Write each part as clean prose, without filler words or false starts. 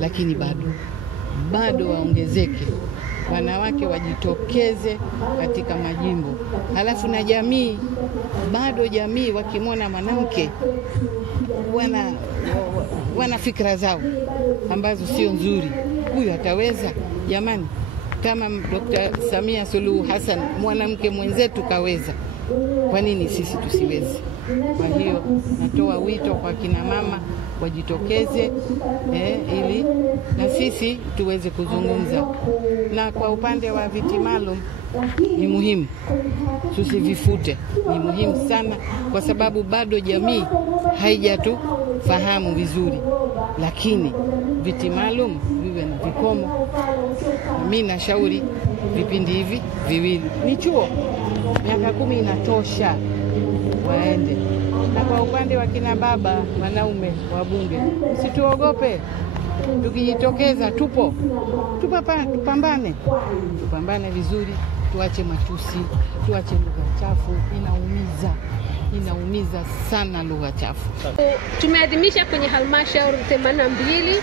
Lakini bado waongezeke, wanawake wajitokeze katika majimbo. Halafu na jamii, bado jamii wakimwona mwanamke wana fikra zao ambazo sio nzuri. Huyu ataweza? Jamani, kama Dr. Samia Suluhu Hassan mwanamke mwenzetu kaweza, kwa nini sisi tusiwezi? Kwa hiyo natoa wito kwa kina mama wajitokeze ili na sisi tuweze kuzungumza. Na kwa upande wa viti maalum ni muhimu, tusivifute, ni muhimu sana kwa sababu bado jamii haijatufahamu vizuri. Lakini viti maalum viwe na vikomo. Mimi nashauri vipindi hivi viwili. Ni chuo, miaka 10 inatosha, waende. Na kwa upande wa kina baba, wanaume wa bunge, usituogope. Tukijitokeza tupambane vizuri, tuache matusi, tuache lugha chafu, inaumiza sana lugha chafu. Tumeadhimisha kwenye halmashauri 82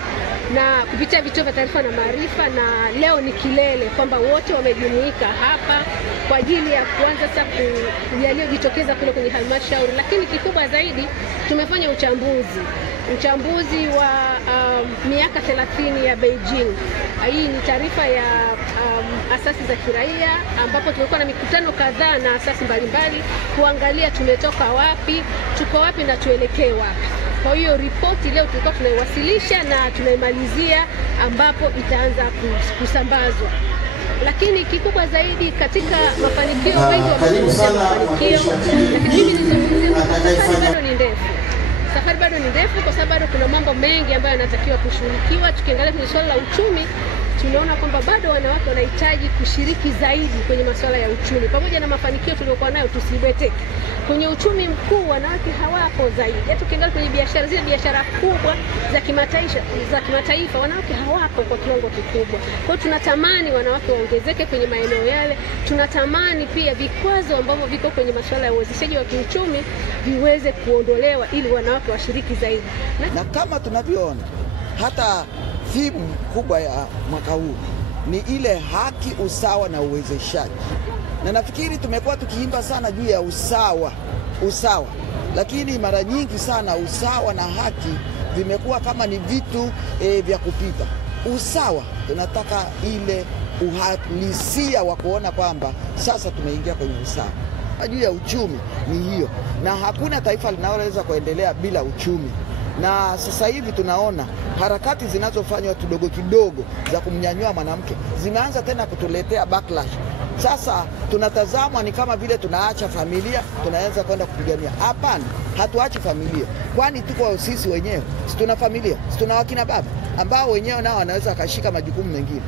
na kupitia vituo vya taarifa na maarifa, na leo ni kilele kwamba wote wamejumuika hapa kwa ajili ya kuanza sasa yaliyojitokeza kule kwenye halmashauri. Lakini kikubwa zaidi tumefanya uchambuzi wa miaka 30 ya Beijing. Hii ni taarifa ya asasi za kiraia, ambapo tumekuwa na mikutano kadhaa na asasi mbalimbali kuangalia tumetoka wapi, tuko wapi na tuelekee wapi. Kwa hiyo ripoti leo tulikuwa tunaiwasilisha na tunaimalizia, ambapo itaanza kusambazwa. Lakini kikubwa zaidi katika mafanikio, wengi wamezungumzia mafanikio, lakini mimi nizungumzie safari bado ni ndefu kwa sababu bado kuna mambo mengi ambayo yanatakiwa kushughulikiwa. Tukiangalia kwenye swala la uchumi, tunaona kwamba bado wanawake wanahitaji kushiriki zaidi kwenye masuala ya uchumi. Pamoja na mafanikio tuliyokuwa nayo, tusibweteke. Kwenye uchumi mkuu wanawake hawapo zaidi. Hata ukiangalia kwenye biashara, zile biashara kubwa za kimataifa, wanawake hawapo kwa kiwango kikubwa. Kwa hiyo tunatamani wanawake waongezeke kwenye maeneo yale. Tunatamani pia vikwazo ambavyo viko kwenye masuala ya uwezeshaji wa kiuchumi viweze kuondolewa ili wanawake washiriki zaidi. Na kama tunavyoona, hata thimu kubwa ya mwaka huu ni ile haki, usawa na uwezeshaji. Na nafikiri tumekuwa tukiimba sana juu ya usawa. Lakini mara nyingi sana usawa na haki vimekuwa kama ni vitu vya kupita. Usawa tunataka ile uhalisia wa kuona kwamba sasa tumeingia kwenye usawa. Juu ya uchumi ni hiyo, na hakuna taifa linaloweza kuendelea bila uchumi. Na sasa hivi tunaona harakati zinazofanywa kidogo za kumnyanyua mwanamke zimeanza tena kutuletea backlash. Sasa tunatazamwa ni kama vile tunaacha familia, tunaanza kwenda kupigania. Hapana, hatuachi familia. Kwani tuko sisi wenyewe, si tuna familia, si tuna wakina baba ambao wenyewe nao wanaweza kashika majukumu mengine.